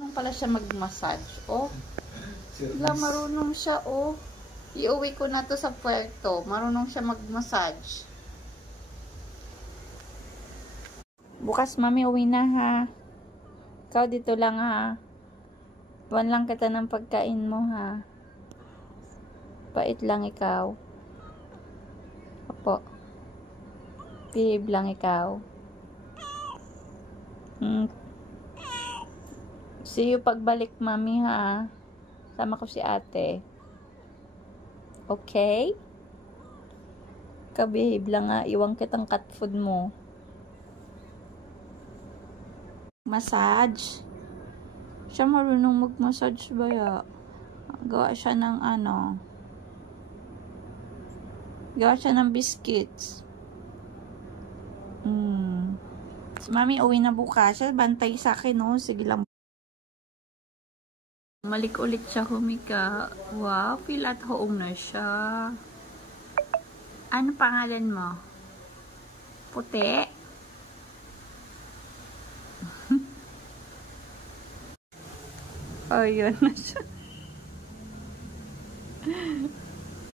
Marunong pala siya mag-massage, oh. Wala, marunong siya, oh. Iuwi ko na to sa Puerto. Marunong siya mag-massage. Bukas, mami, uwi na, ha. Ikaw dito lang, ha. Tuwan lang kita ng pagkain mo, ha. Pait lang ikaw. Opo. Behave lang ikaw. See you pagbalik, mami, ha. Sama ko si ate. Okay? Ka-behave lang, ha. Iwan kitang cat food mo. Massage. Siya marunong mag-massage ba ya? Gawa siya ng ano. Gawa siya ng biscuits. Si mami uwi na bukas. Bantay sa akin, no? Sige lang. Malik ulit siya humika. Wow, feel at home na siya. Ano pangalan mo? Puti? Oh, yun na siya.